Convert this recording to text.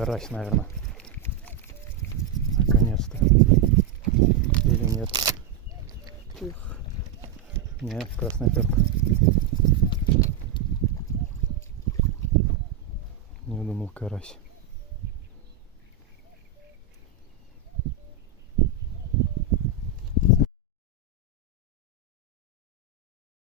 Карась, наверное. Наконец-то. Или нет? Эх. Нет, красная перка. Не думал, карась.